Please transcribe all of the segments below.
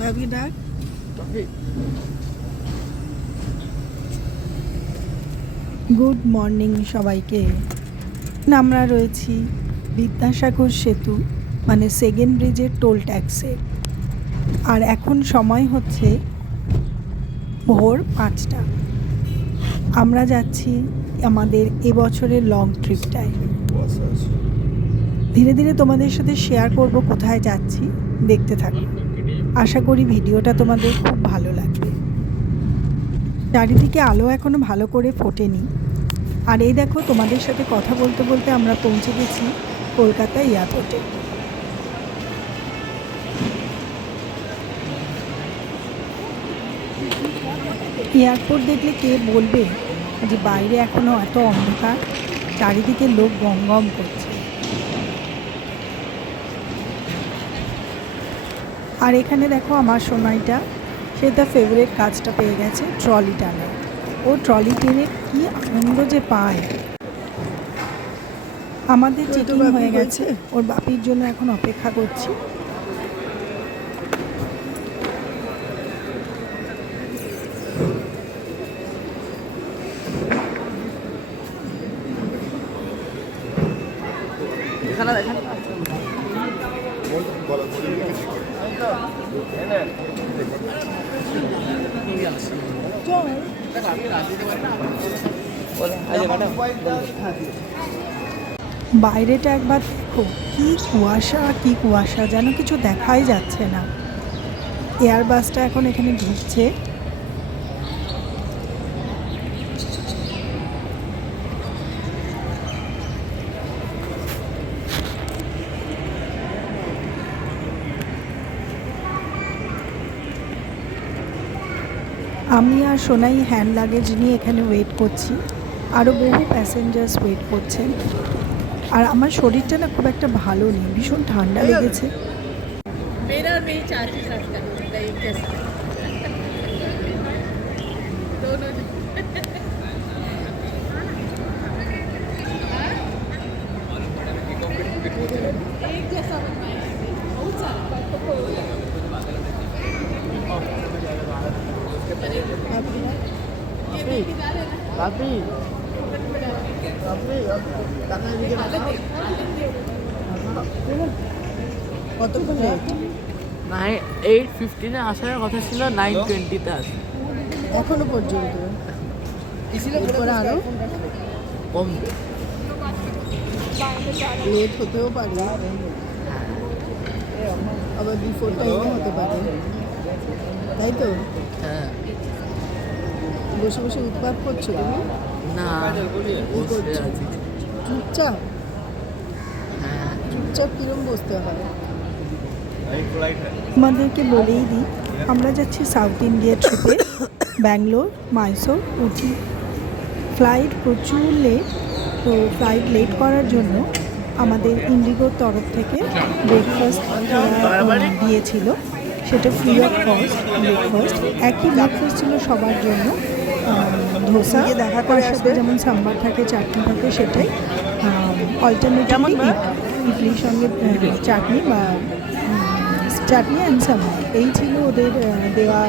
ভাবি ডাক। Good morning সবাইকে। আমরা রয়েছি বিদ্যাসাগর সেতু মানে সেকেন্ড ব্রিজের টোল ট্যাক্সে। আর এখন সময় হচ্ছে ভোর 5টা। আমরা যাচ্ছি আমাদের এবছরের লং ট্রিপটায়। ধীরে ধীরে তোমাদের সাথে শেয়ার করব কোথায় যাচ্ছি, দেখতে থাকো। আশা করি ভিডিওটা তোমাদের খুব ভালো লাগবে। চারিদিকে আলো এখনো ভালো করে ফোটেনি। আর এই দেখো, তোমাদের সাথে কথা বলতে বলতে আমরা পৌঁছে গেছি কলকাতা এয়ারপোর্টে। এয়ারপোর্ট দেখলে কে বলবে যে বাইরে এখনো এত অন্ধকার, চারিদিকে লোক গম গম করছে। আর এখানে দেখো আমার সোনাইটা, সে তার ফেভারিট কাজটা পেয়ে গেছে, ট্রলি টানা। ও ট্রলি টেনে কি আনন্দ যে পায়। আমাদের চেকিং হয়ে গেছে, ওর বাপির জন্য এখন অপেক্ষা করছি। বাইরেটা একবার দেখো, কি কুয়াশা কি কুয়াশা, যেন কিছু দেখাই যাচ্ছে না। এয়ারবাসটা এখন এখানে ঢুকছে। আমি আর সোনাই হ্যান্ড লাগেজ নিয়ে এখানে ওয়েট করছি। আরও বহু প্যাসেঞ্জার্স ওয়েট করছেন। আর আমার শরীরটা না খুব একটা ভালো নেই, ভীষণ ঠান্ডা লেগেছে। কতক্ষণ লেট? 8:15 আসার কথা ছিল, 9:20 আসে এখনো পর্যন্ত। এরপরে আরো কমবে। লেট হতেও পারে, আবার বিফোর টাইমও হতে পারে, তাই তো? হ্যাঁ। বসে বসে উৎপাত করছো তুমি? না, বসে আছি চুপচাপ। হ্যাঁ। চুপচাপ কিরম বসতে হয়? আমাদেরকে বলেই দিই, আমরা যাচ্ছি সাউথ ইন্ডিয়া ট্রিপে। ব্যাঙ্গালোর, মাইসোর, উটি। ফ্লাইট প্রচুর লেট। তো ফ্লাইট লেট করার জন্য আমাদের ইন্ডিগোর তরফ থেকে ব্রেকফাস্ট দিয়েছিল, সেটা ফ্রি অফ কস্ট ব্রেকফাস্ট। একই ব্রেকফাস্ট ছিল সবার জন্য। ধোসা দেখা করার সাথে যেমন সাম্বার থাকে, চাটনি থাকে, সেটাই অল্টারনেটিভলি ইডলির সঙ্গে চাটনি বা চাটনি অ্যান্ড সাম্বার, এই ছিল ওদের দেওয়া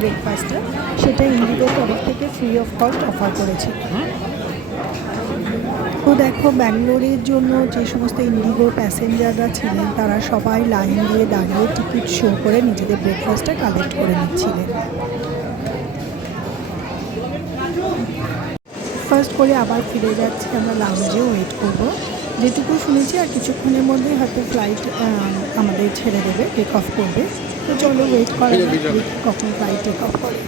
ব্রেকফাস্টটা। সেটা ইন্ডিগোর তরফ থেকে ফ্রি অফ কস্ট অফার করেছে। তো দেখো, ব্যাঙ্গালোরের জন্য যে সমস্ত ইন্ডিগো প্যাসেঞ্জাররা ছিলেন তারা সবাই লাইন দিয়ে দাঁড়িয়ে টিকিট শো করে নিজেদের ব্রেকফাস্টটা কালেক্ট করে নিচ্ছিলেন। ফার্স্ট করে আবার ফিরে যাচ্ছি, আমরা লাউঞ্জেও ওয়েট করব। যেটুকু শুনেছি আর কিছুক্ষণের মধ্যেই হয়তো ফ্লাইট আমাদের ছেড়ে দেবে, টেক অফ করবে। তো চলো ওয়েট করা যাক, কখন ফ্লাইট টেক অফ করে।